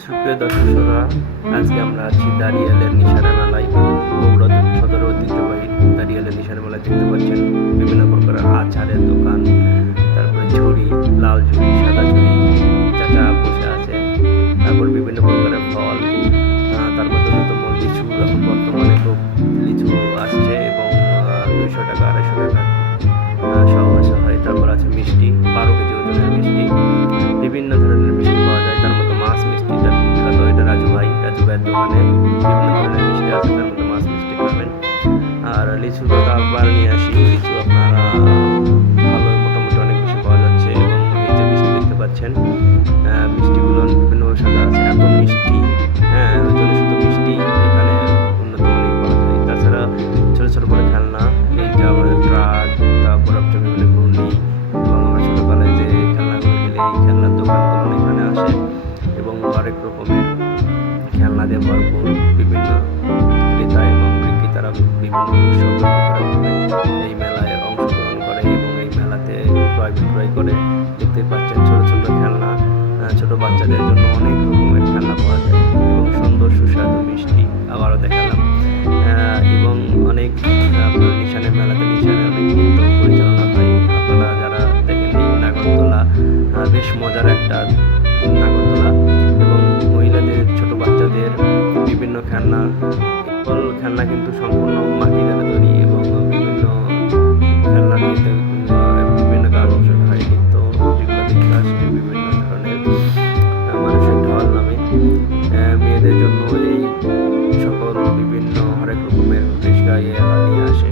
সুপ্রিয় দর্শক শ্রোতা আজকে আমরা আছি দাঁড়িয়ালের নিশানা মেলায় বগুড়া সদর ঐতিহ্যবাহী দাঁড়িয়ালের নিশানা মেলায় দেখতে পাচ্ছেন বিভিন্ন প্রকার আচারের দোকান তারপরে ঝুড়ি লাল ঝুড়ি সাদা ঝুড়ি চাচা বসে আছে তারপর বিভিন্ন প্রকারের ফল আহ, তার মধ্যে অন্যতম লিচু এখন বর্তমানে খুব লিচু আসছে এবং দুইশো টাকা আড়াইশো টাকা সহ হয়। তারপর দোকানে বিভিন্ন মিষ্টি আছে, তার মধ্যে মাছ মিষ্টি খাবেন। আর লিচু কথা আবার নিয়ে আসি, লিচু আপনারা ভালো মোটামুটি অনেক বেশি পাওয়া যাচ্ছে। এবং এই যে মিষ্টি দেখতে পাচ্ছেন মিষ্টিগুলো বিভিন্ন সাদা আছে, এত মিষ্টি হ্যাঁ ওই জন্য মিষ্টি এখানে উন্নত মানের পাওয়া যায়। তাছাড়া ছোটো ছোটো করে খেলনা, এইটা আমাদের ট্রাক, তারপর হচ্ছে বিভিন্ন ঘূর্ণি, এবং আমরা ছোটোবেলায় যে খেলনাগুলো খেলে, এই খেলনার দোকানগুলো এখানে আসে, এবং হরেক রকমের খেলনা দিয়ে ভরপুর বিভিন্ন ক্রেতা এবং বিক্রেতারা বিভিন্ন এই মেলায় অংশগ্রহণ করে এবং এই মেলাতে ক্রয় বিক্রয় করে। দেখতে পাচ্ছেন ছোট ছোট খেলনা ছোট বাচ্চাদের জন্য অনেক রকমের খেলনা পাওয়া যায় এবং সুন্দর সুস্বাদু মিষ্টি আবারও দেখালাম। এবং অনেক নিশানের মেলাতে নিশানে অনেক পরিচালনা হয় আপনারা যারা দেখেন এই নাগরদোলা বেশ মজার একটা নাগরদোলা। বিভিন্ন খেলনা, ফুটবল খেলনা কিন্তু সম্পূর্ণ মাটি দ্বারা তৈরি এবং বিভিন্ন খেলনা নিয়ে বিভিন্ন কারণবশত হয়। কিন্তু যেগুলো দেখতে আসে বিভিন্ন ধরনের মানুষের ঢল নামে। মেয়েদের জন্য এই সকল বিভিন্ন হরেক রকমের পেশকা ইয়ে নিয়ে আসে।